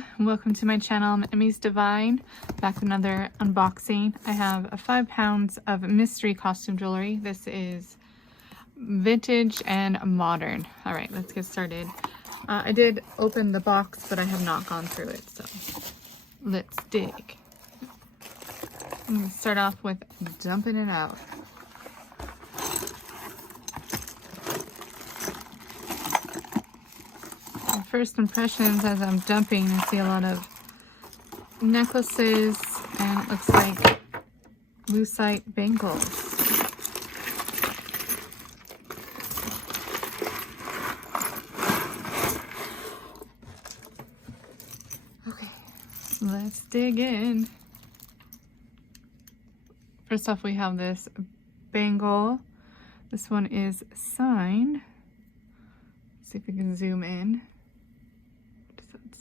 Hello, welcome to my channel. I'm EmmysDivine, back with another unboxing. I have 5 pounds of mystery costume jewelry. This is vintage and modern. All right, let's get started. I did open the box, but I have not gone through it, so let's dig. I'm going to start off with dumping it out. First impressions as I'm dumping, I see a lot of necklaces and it looks like lucite bangles. Okay, let's dig in. First off, we have this bangle. This one is signed. Let's see if we can zoom in.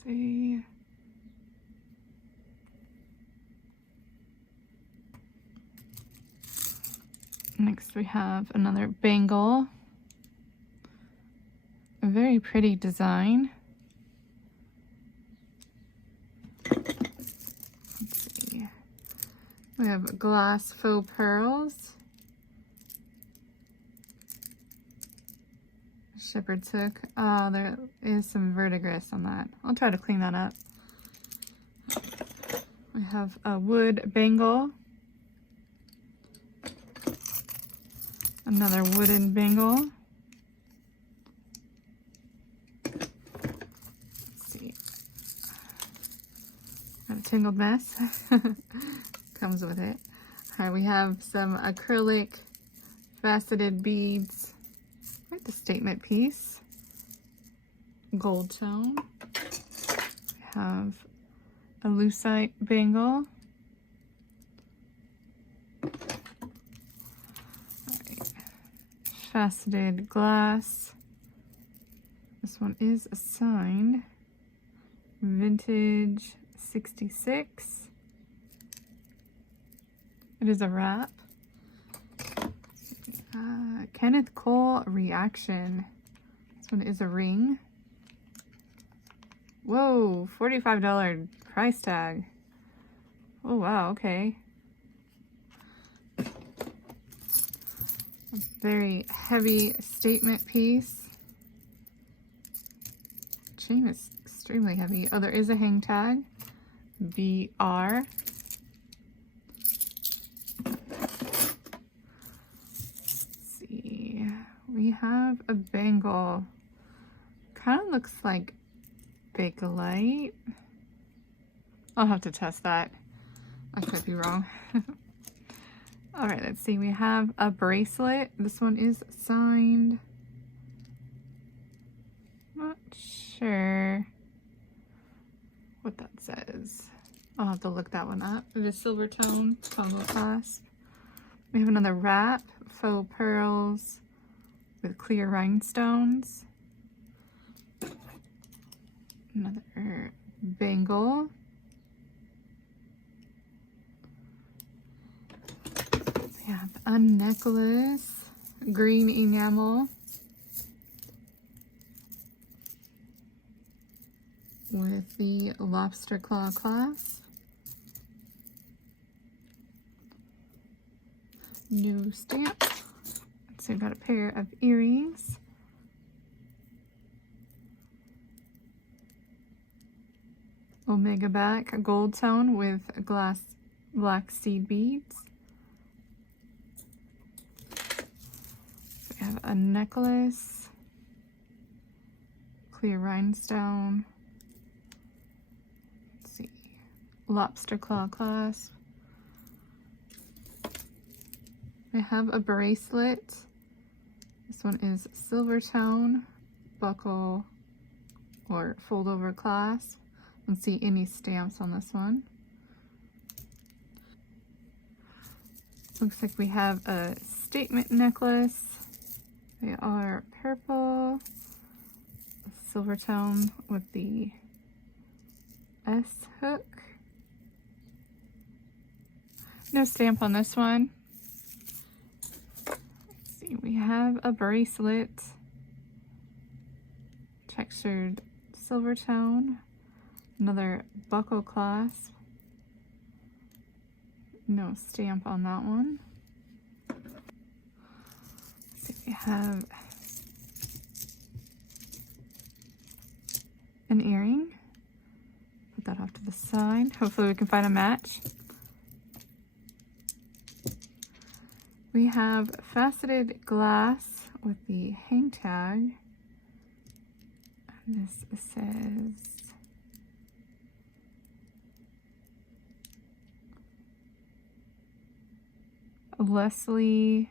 See. Next we have another bangle. A very pretty design. Let's see. We have glass faux pearls. Shepherd's hook. Oh, there is some verdigris on that. I'll try to clean that up. We have a wood bangle. Another wooden bangle. Let's see. Got a tangled mess. Comes with it. All right, we have some acrylic faceted beads. Quite the statement piece. Gold tone. We have a lucite bangle. Alright. Faceted glass. This one is a signed. Vintage 66. It is a wrap. Kenneth Cole Reaction. This one is a ring. Whoa, $45 price tag. Oh wow, okay. A very heavy statement piece. Chain is extremely heavy. Oh, there is a hang tag. BR. We have a bangle. Kind of looks like Bakelite. I'll have to test that. I could be wrong. All right, let's see. We have a bracelet. This one is signed. Not sure what that says. I'll have to look that one up. It is silver tone, combo clasp. We have another wrap, faux pearls with clear rhinestones. Another bangle. We have a necklace, green enamel with the lobster claw clasp. New stamp. So we've got a pair of earrings. Omega back, a gold tone with glass black seed beads. We have a necklace, clear rhinestone. Let's see, lobster claw clasp. We have a bracelet. This one is silver tone, buckle or fold over clasp. I don't see any stamps on this one. Looks like we have a statement necklace. They are purple, silver tone with the S hook. No stamp on this one. We have a bracelet, textured silver tone, Another buckle clasp. No stamp on that one. So we have an earring. Put that off to the side. Hopefully we can find a match. We have faceted glass with the hang tag. And this says Leslie.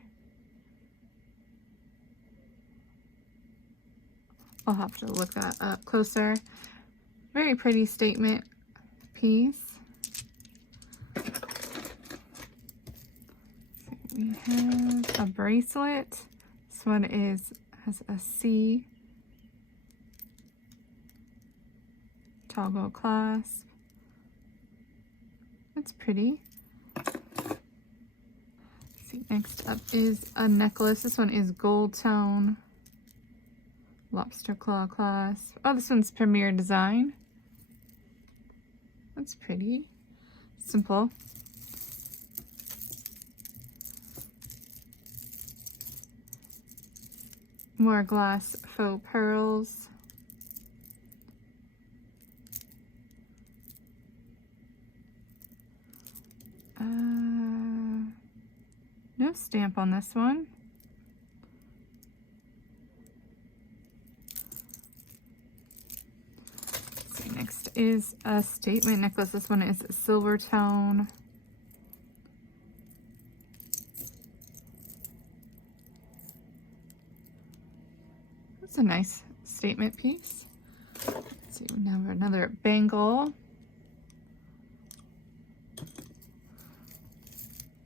I'll have to look that up closer. Very pretty statement piece. So we have a bracelet. This one has a C. Toggle clasp. That's pretty. See, next up is a necklace. This one is gold tone. Lobster claw clasp. Oh, this one's Premier Design. That's pretty. Simple. More glass faux pearls. No stamp on this one. So next is a statement necklace. This one is silver tone. That's a nice statement piece. Let's see, now we have another bangle.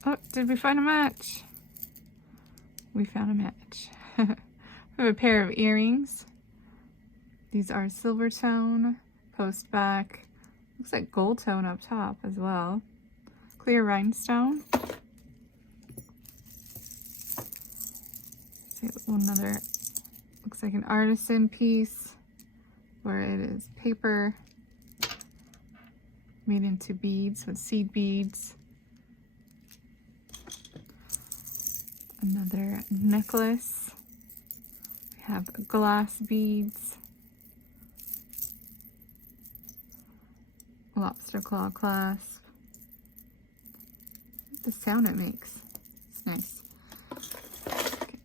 Oh, did we find a match? We found a match. We have a pair of earrings. These are silver tone, post back. Looks like gold tone up top as well. Clear rhinestone. See, another, looks like an artisan piece where it is paper made into beads with seed beads. Another necklace. We have glass beads. Lobster claw clasp. The sound it makes. It's nice. Okay.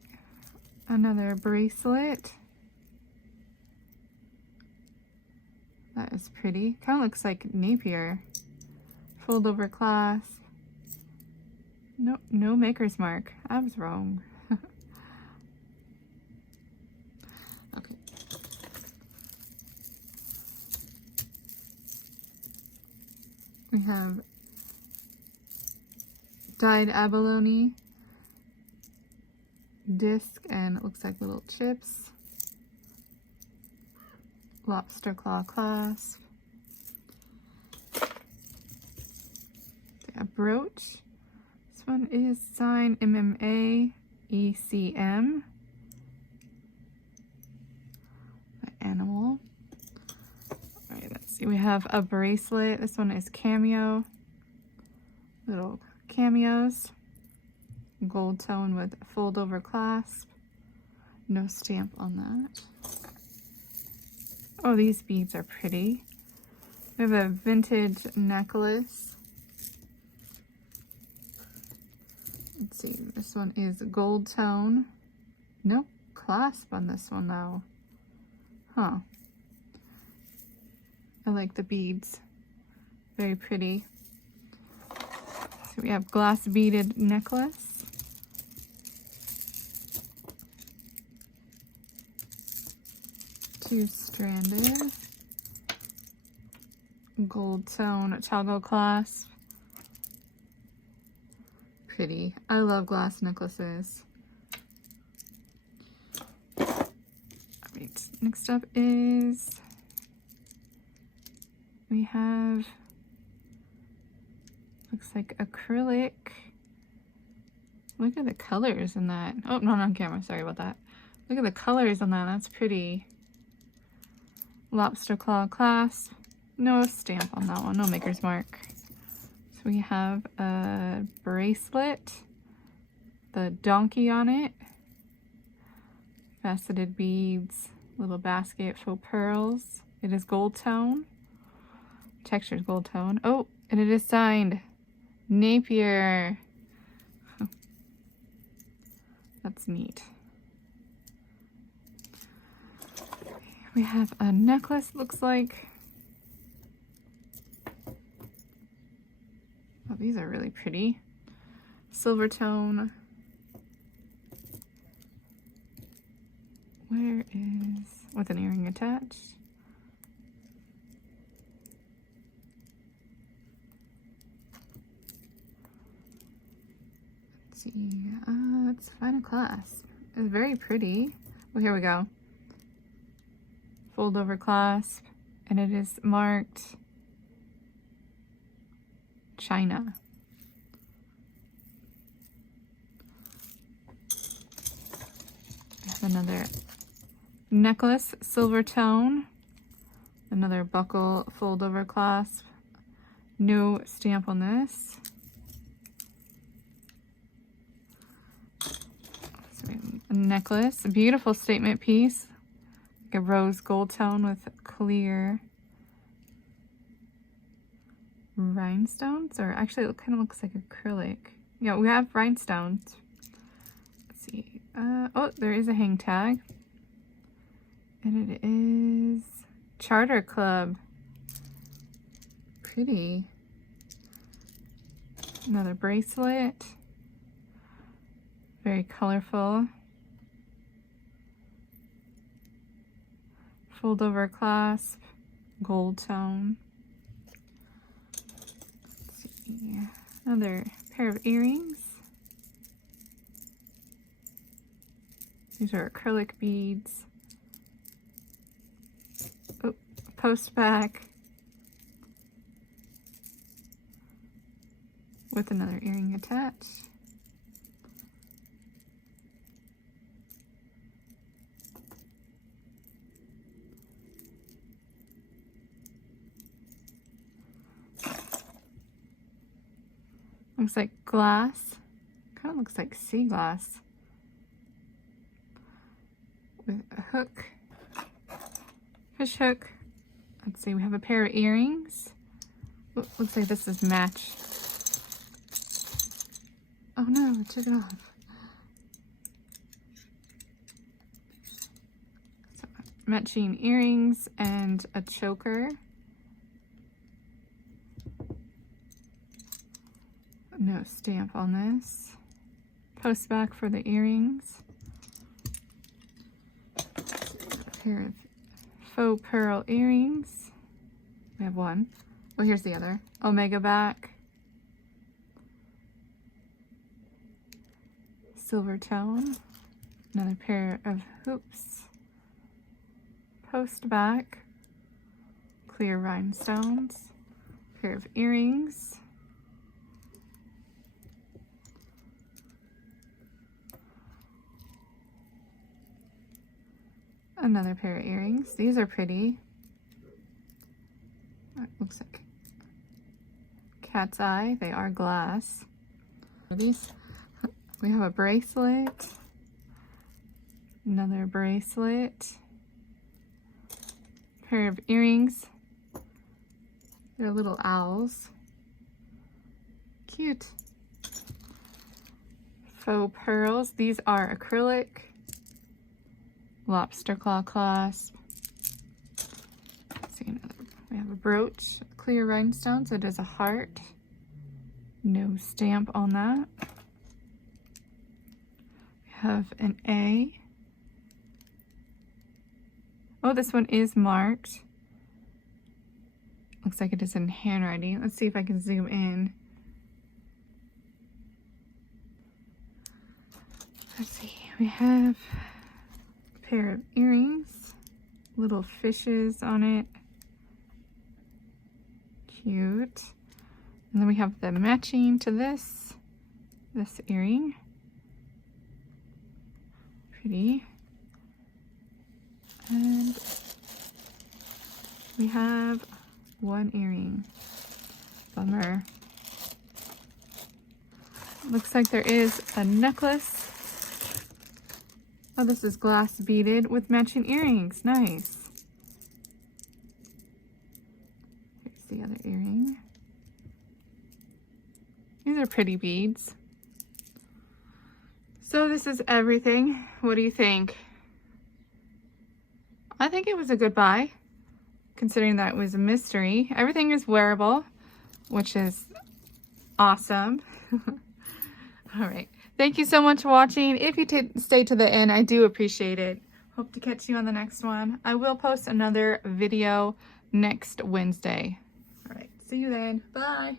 Another bracelet. That is pretty. Kind of looks like Napier. Fold over clasp. No maker's mark. I was wrong. Okay. We have dyed abalone disc, and it looks like little chips. Lobster claw clasp. A brooch. This one is signed MMA ECM. The animal. Alright, let's see. We have a bracelet. This one is cameo. Little cameos. Gold tone with fold over clasp. No stamp on that. Oh, these beads are pretty. We have a vintage necklace. Let's see, this one is gold tone. No clasp on this one though. Huh. I like the beads. Very pretty. So we have glass beaded necklace. Two-stranded. Gold tone toggle clasp. Pretty. I love glass necklaces. Alright, next up is we have, looks like acrylic. Look at the colors in that. Oh, not on camera, sorry about that. Look at the colors on that, that's pretty. Lobster claw clasp. No stamp on that one, no maker's mark. So we have a bracelet, the donkey on it, faceted beads, little basket, faux pearls. It is gold tone. Texture is gold tone. Oh, and it is signed Napier. That's neat. We have a necklace, looks like. Oh, these are really pretty. Silver tone. Where is, with an earring attached. Let's see, let's find a clasp. It's very pretty. Well, here we go. Fold over clasp, and it is marked China. We have another necklace, silver tone, another buckle, fold over clasp. No stamp on this. So a necklace, a beautiful statement piece, like a rose gold tone with clear rhinestones, or actually it kind of looks like acrylic. Yeah, we have rhinestones. Let's see. Oh, there is a hang tag. And it is Charter Club. Pretty. Another bracelet. Very colorful. Fold over clasp. Gold tone. Let's see. Another pair of earrings. These are acrylic beads. Oh, post back with another earring attached. Looks like glass. Kind of looks like sea glass. With a hook. Fish hook. Let's see, we have a pair of earrings. Oh, looks like this is matched. Oh no, I took it off. So, matching earrings and a choker. No stamp on this. Post back for the earrings. A pair of faux pearl earrings. We have one. Oh, here's the other. Omega back. Silver tone. Another pair of hoops. Post back. Clear rhinestones. Pair of earrings. Another pair of earrings. These are pretty. It looks like cat's eye. They are glass. These, we have a bracelet. Another bracelet. Pair of earrings. They're little owls. Cute. Faux pearls. These are acrylic. Lobster claw clasp. Let's see another. We have a brooch, clear rhinestones. It is a heart. No stamp on that. We have an A. Oh, this one is marked. Looks like it is in handwriting. Let's see if I can zoom in. Let's see. We have pair of earrings, little fishes on it, cute. And then we have the matching to this earring, pretty. And we have One earring. Bummer. Looks like there is a necklace. Oh, this is glass beaded with matching earrings. Nice. Here's the other earring. These are pretty beads. So this is everything. What do you think? I think it was a good buy, considering that it was a mystery. Everything is wearable, which is awesome. All right. Thank you so much for watching. If you stayed to the end, I do appreciate it. Hope to catch you on the next one. I will post another video next Wednesday. All right. See you then. Bye.